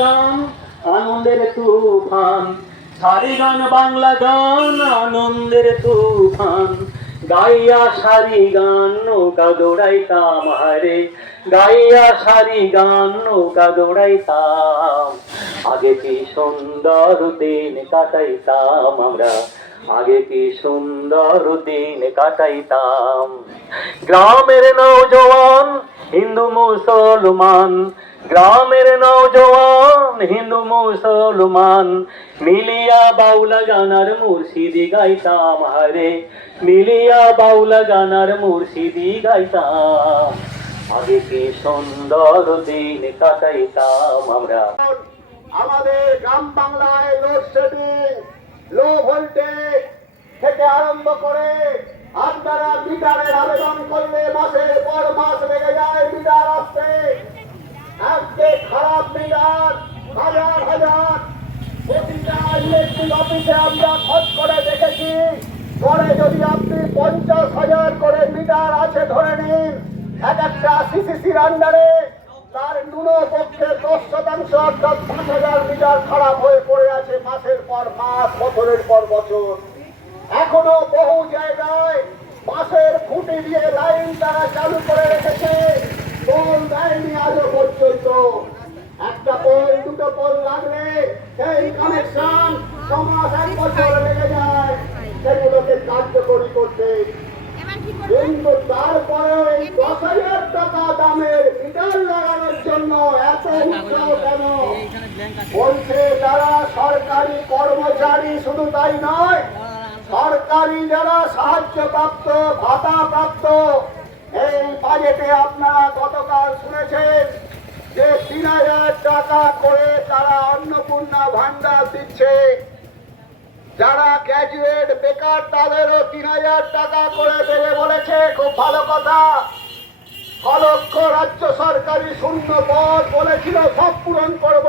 গান আনন্দের তুফান, সারি গান বাংলা গান আনন্দের তুফান, গাইয়া সারি গান নৌকা দৌড়াইতাম হারে, গাইয়া সারি গান নৌকা দৌড়াইতাম। আগে কি সুন্দর দিন কাটাইতাম আমরা, আগে কি সুন্দর দিন কাটাইতাম। গ্রামের নৌজওয়ান হিন্দু মুসলমান, গ্রামের নৌজওয়ান হিন্দু মুসলমান, মিলিয়া বাউলা গানার মুর্শিদি গাইতাম হারে, মিলিয়া বাউলা গানার মুর্শিদি গাইতাম। আগে কি সুন্দর দিন কাটাইতাম আমরা। আমাদের গ্রাম বাংলায় লোডশেডিং, লো ভোল্টেজ থেকে আরম্ভ করে আপনারা মিটারের আবেদন করলে মাসের পর মাস লেগে যায় মিটার আসতে। আজকে খারাপ মিটার হাজার হাজার প্রতিটা ইলেকট্রিক অফিসে আমরা খোঁজ করে দেখেছি। পরে যদি আপনি 50,000 করে মিটার আছে ধরে নিন এক একটা সিসিসির আন্ডারে, তার ন্যূনপক্ষে 10% অর্থাৎ 5,000 মিটার খারাপ হয়ে পড়ে আছে মাসের পর মাস, বছরের পর বছর। এখনো বহু জায়গায় বাসের খুঁটি দিয়ে লাইন তারা চালু করে রেখেছে, পোল দেয়নি আজও পর্যন্ত। একটা পোল দুটো পোল লাগলে সেই কানেকশন 6 মাস 1 বছর লেগে যায় সেগুলোকে কার্যকরী করতে। কিন্তু তারপরে এই 10,000 টাকা দামের মিটার লাগানোর জন্য এত উৎসাহ কেন? বলছে যারা সরকারি কর্মচারী, শুধু তাই নয়, সরকারি যারা সাহায্যপ্রাপ্ত ভাতা প্রাপ্ত। এই বাজেটে আপনারা গতকাল শুনেছেন যে 3,000 টাকা করে তারা অন্নপূর্ণা ভান্ডার দিচ্ছে। যারা গ্র্যাজুয়েট বেকার তাদেরও 3,000 টাকা করে দেবে বলেছে, খুব ভালো কথা। 6 লক্ষ রাজ্য সরকারি শূন্য পদ বলেছিল সব পূরণ করব,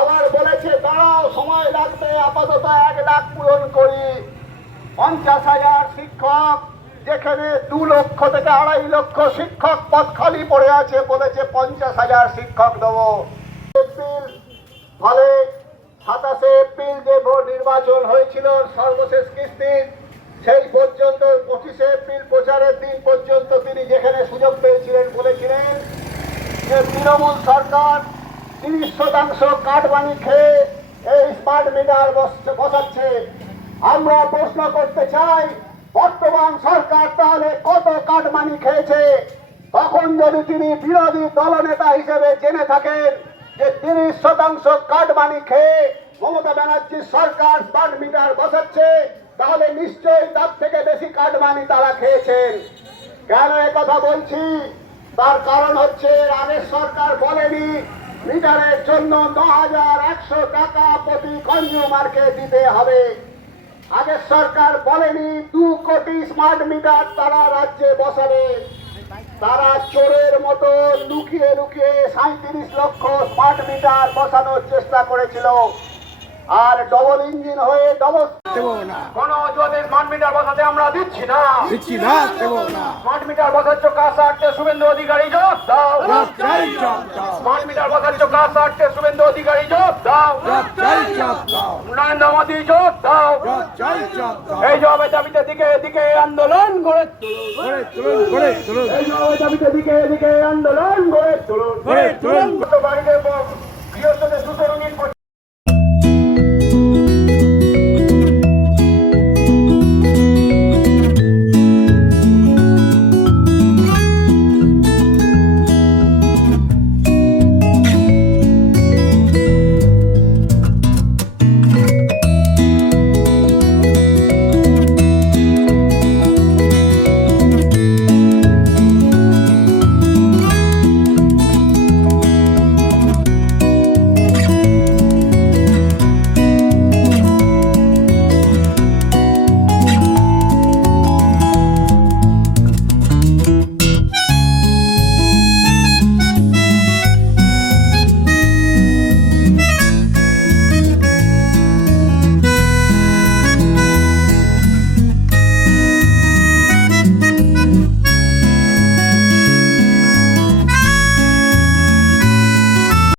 আবার বলেছে দাঁড়াও সময় লাগবে, আপাতত 1 লাখ পূরণ করি। 50,000 শিক্ষক, যেখানে 2 লক্ষ থেকে 2.5 লক্ষ শিক্ষক পদ খালি পড়ে আছে, বলেছে 50,000 শিক্ষক দেবো। ফলে 27 এপ্রিল যে ভোট নির্বাচন হয়েছিল সর্বশেষ কিস্তি, সেই পর্যন্ত 25 এপ্রিল প্রচারের দিন পর্যন্ত তিনি যেখানে সুযোগ পেয়েছিলেন বলেছিলেন যে তৃণমূল সরকার 30% কাটমানি খেয়ে এই স্মার্ট মিটার বসাচ্ছে। আমরা প্রশ্ন করতে চাই, বর্তমান সরকার তাহলে কত কাটমানি খেয়েছে? তখন যদি তিনি বিরোধী দলনেতা হিসেবে জেনে থাকেন যে 30% কাটমানি খেয়ে মমতা ব্যানার্জির সরকার স্মার্ট মিটার বসাচ্ছে, তাহলে নিশ্চয়ই তার থেকে বেশি কাটমানি তারা খেয়েছেন। কেন কথা বলছি? তার কারণ হচ্ছে আগের সরকার বলেনি মিটারের জন্য 9,100 টাকা প্রতি কনজিউমারকে দিতে হবে। আগের সরকার বলেনি 2 কোটি স্মার্ট মিটার তারা রাজ্যে বসাবে। তারা চোরের মতো লুকিয়ে লুকিয়ে 37 লক্ষ স্মার্ট মিটার বসানোর চেষ্টা করেছিল। আর ডবল ইঞ্জিন হয়ে কোন অজুহাতে স্মার্ট মিটার বসাতে আমরা দিচ্ছি না। স্মার্ট মিটার বসাচ্ছ কাজ আটতে শুভেন্দু অধিকারী জবাব দাও। স্মার্ট মিটার বসাচ্ছ কাজ আটতে শুভেন্দু অধিকারী জবাব দাও। নরেন্দ্র মোদী জবাব দাও। এই জবাবের দাবিতে দিকে দিকে আন্দোলন গড়ে তুলুন। এই জবাবের দাবিতে দিকে দিকে আন্দোলন গড়ে তুলুন। বাড়িতে গৃহস্থদের 200 ইউনিট